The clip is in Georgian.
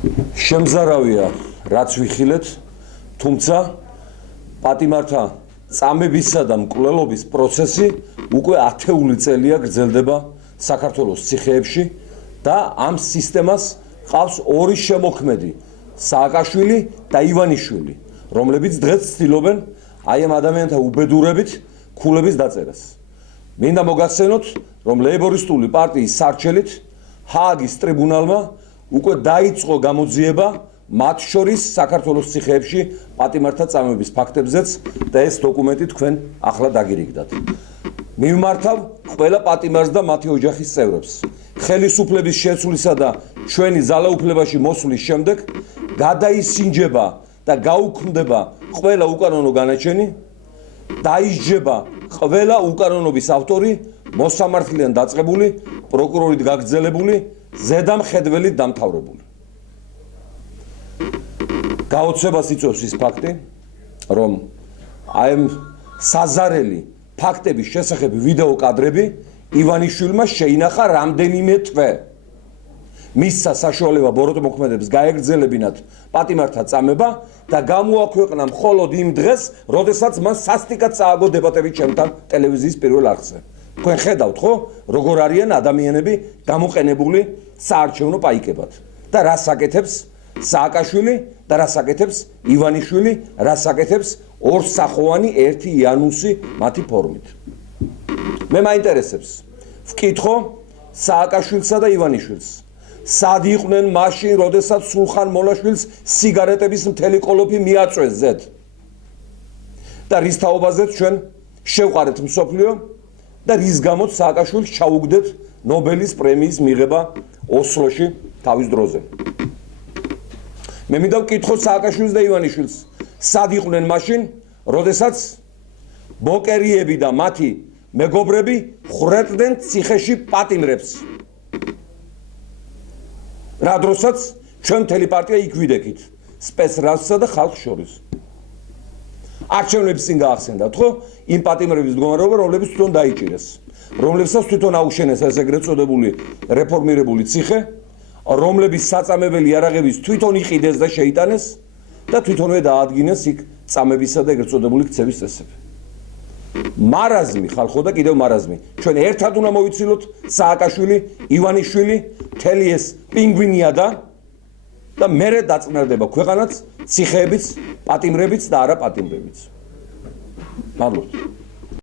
შემზარავია რაც ვიხილეთ, თუმცა პატიმართა წამებისა და მკვლელობის პროცესი უკვე 10 წელია გრძელდება საქართველოს ციხეებში და ამ სისტემას ყავს ორი შემოქმედი, სააკაშვილი და ივანიშვილი, რომლებიც დღეს ცდილობენ აი ამ ადამიანთა უბედურებით ქულების დაწერას. მინდა მოგახსენოთ, რომ ლეიბორისტული პარტიის სარჩელით ჰააგის ტრიბუნალმა უკვე დაიწყო გამოძიება მათ შორის საქართველოს ციხეებში პატიმართა წამების ფაქტებზეც და ეს დოკუმენტი თქვენ ახლა დაგირიგდათ. მივმართავ ყველა პატიმარს და მათი ოჯახის წევრებს. ხელისუფლების შეცვლისა და ჩვენი ძალაუფლებაში მოსვლის შემდეგ გადაისინჯება და გაუქმდება ყველა უკანონო განაჩენი, დაისჯება ყველა უკანონობის ავტორი, მოსამართლეan დაწყებული, პროკურორით გაგრძელებული, ზედამხედველით დამთავრებული. გაოცებას იწვევს ის ფაქტი, რომ აი ამ საზარელი ფაქტების შესახებ ვიდეო კადრები ივანიშვილმა შეინახა რამდენიმე თვე. მისცა საშუალება ბოროტმოქმედებს გაეგრძელებინათ პატიმართა წამება და გამოაქვეყნა მხოლოდ იმ დღეს, როდესაც მან სასტიკად წააგო დებატები ჩემთან ტელევიზიის პირველ არხზე. თქვენ ხედავთ ხო, როგორ არიან ადამიანები გამოყენებული საარჩევნო პაიკებად და რას აკეთებს სააკაშვილი და რას აკეთებს ივანიშვილი, რას აკეთებს ორსახოვანი ერთი იანუსი მათი ფორმით. მე მაინტერესებს ვკითხო სააკაშვილსა და ივანიშვილს. სად იყვნენ მაშინ, როდესაც სულხან მოლაშვილს სიგარეტების მთელი კოლოფი მიაწვეს ზედ. და რის თაობაზეც ჩვენ შევყარეთ მსოფლიო და რის გამოც სააკაშვილს ჩაუგდეთ ნობელის პრემიის მიღება ოსლოში თავის დროზე. მე მინდა ვკითხო სააკაშვილს და ივანიშვილს, სად იყვნენ მაშინ, როდესაც ბოკერიები და მათი მეგობრები ხრეტდნენ ციხეში პატიმრებს. რა დროსაც ჩვენ მთელი პარტია იქ ვიდექით, სპეცრაზსა და ხალხს შორის. არჩევნების წინ გაახსენდათ, ხო? იმ პატიმრების მდგომარეობა, რომლებიც თვითონ დაიჭირეს, რომლებსაც თვითონ აუშენეს ეს ეგრეთ წოდებული რეფორმირებული ციხე, რომლების საწამებელი იარაღების თვითონ იყიდეს და შეიტანეს და თვითონვე დაადგინეს იქ წამებისა და ეგრეთ წოდებული ქცევის წესები. მარაზმი ხალხო და კიდევ მარაზმი. ჩვენ ერთად უნდა მოვიცილოთ სააკაშვილი, ივანიშვილი, მთელი ეს პინგვინიადა და მერე დაწნარდება ქვეყანაც, ციხეებიც, პატიმრებიც და არა პატიმრებიც. მადლობთ.